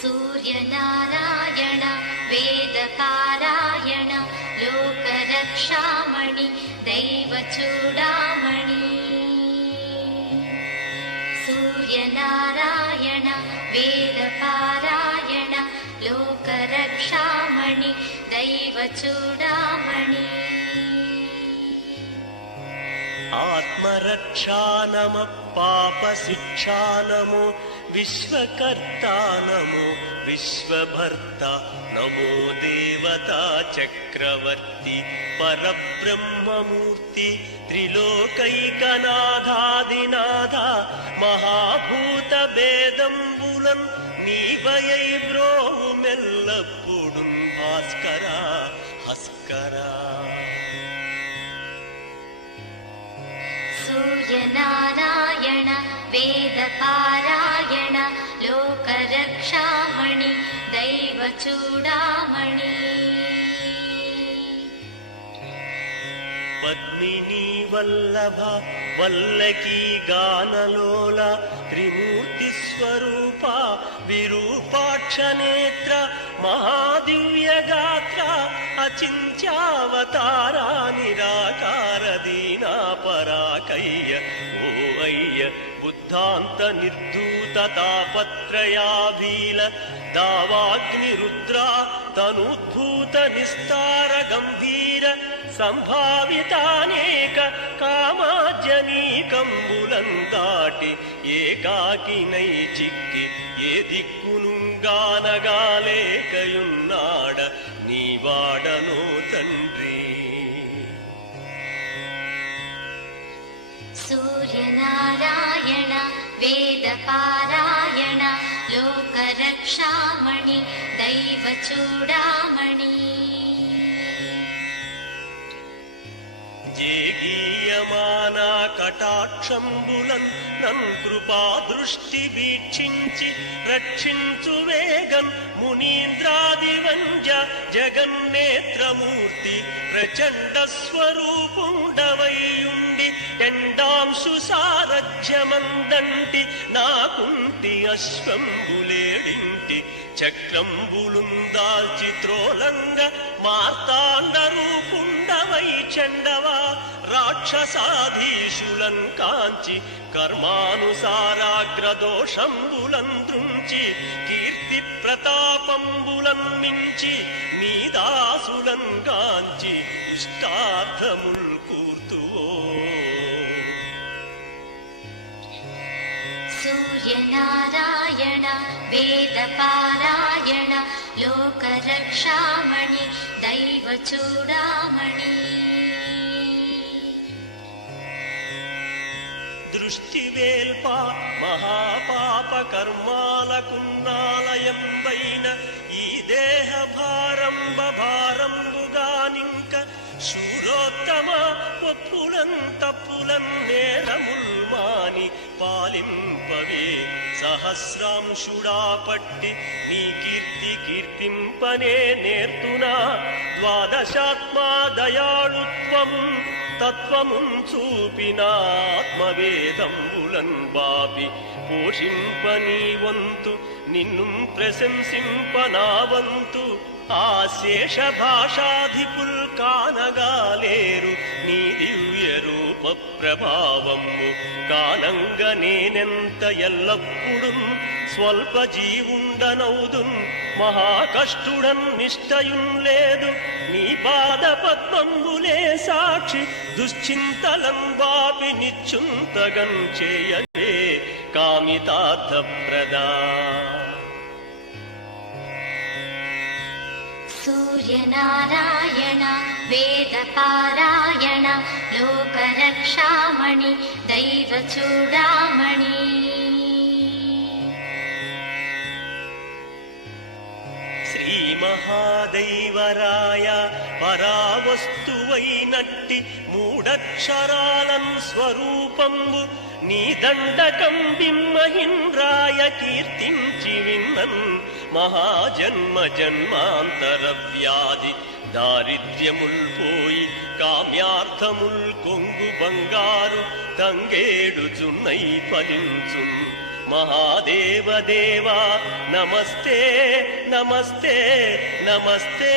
सूर्यनारायण वेदपारायण लोकरक्षामणि दैवचूडामणि। सूर्यनारायण वेदपारायण लोकरक्षामणि दैवचूडामणि। आत्मरक्षा नमः पापशिक्षा नमो విశ్వకర్త నమో విశ్వభర్త నమో దేవతా చక్రవర్తి పరబ్రహ్మమూర్తి త్రిలోకైకనాథాదినాథ మహాభూత భేదంబులన్ నీవయై బ్రోవు మెల్లప్పుడు భాస్కరా హస్కరా. సూర్యనా పద్మిని వల్లభ వల్లకి గానలోల త్రిమూర్తి స్వరూప విరూపాక్ష నేత్ర మహాదివ్య గాత్ర అచింత్యావతారా నిరాకార దీనా పరాకయ్య ఓ అయ్య బుద్ధాంత నిర్దూత తాపత్రయాభీల దావాగ్ని రుద్ర తనుద్భూత నిస్తార గంభీర సంభావితానేక కామాజనీకంబులం దాటి ఏకాకినై చిక్కి ఏ దిక్కునుగాలేకయున్నాడ నీ వాడనో తండ్రి. సూర్యనారాయణ వేద పారాయణ లోకరక్షామణి దైవ చూడామణి జేగీయమానా కటాక్షంబులన్ నన్ కృపా దృష్టి వీక్షించి రక్షించు వేగం మునీంద్రాదివంజ జగన్నేత్రమూర్తి ప్రచండ స్వరూపుండవయుండి ఎండాంశు సారథ్యమందంటి నాకుంటి అశ్వంబులేడింటి చక్రంబులుందాల్చి త్రోలంగ మార్తాండ రూపుండవై చండ రాక్షసాధీషులన్ కాంచి కర్మానుసారాగ్రదోషంబులం దృంచి కీర్తి ప్రతాపంబులం మించి నీదాసులన్ కాంచి ఇష్టార్థముల్ కూర్తువో. సూర్యనారాయణ వేద పారాయణ లోకరక్షామణి దైవ చూడామణి వేల్ప మహాపాప కర్మాలకున్నాలయంబైన ఈ దేహ భారంబ భారంబుగానింక శూరోత్తమ ఒప్పులం తప్పులం నేరముల్ పాలింపవే. సహస్రాంశుడా పట్టి నీ కీర్తి కీర్తింపనే నేర్తునా. ద్వాదశాత్మా దయాళుత్వం తత్వమున్ చూపినాత్మవేదంబులన్ బాపి పోషింపనీ వంతు నిన్ను ప్రశంసింపనావంతు ఆ శేష భాషాధిపుల్ కానగాలేరు నీ దివ్య ప్రభావము కాలంగా నేనెంత ఎల్లప్పుడూ స్వల్ప జీవుండనౌదు మహాకష్టుడన్ నిష్టయున్ లేదు నీ పాద పద్మంబులే సాక్షి దుశ్చింతలం వాపి నిచ్చుంతగం చేయలే కామితార్థప్రదా. సూర్యనారాయణ వేదపారా మణి దైవ చూడామణి. శ్రీ మహాదైవరాయ పరావస్తువైనట్టి మూడక్షరాలం స్వరూపంబు నీ దండకం బిమ్మహింద్రాయ కీర్తించి విన్నన్ మహాజన్మ జన్మాంతర వ్యాధి దారిద్ర్యముల్ కామ్యార్థముల్ కొంగు బంగారు తంగేడుచున్నై ఫలించు. మహాదేవ దేవా నమస్తే నమస్తే నమస్తే.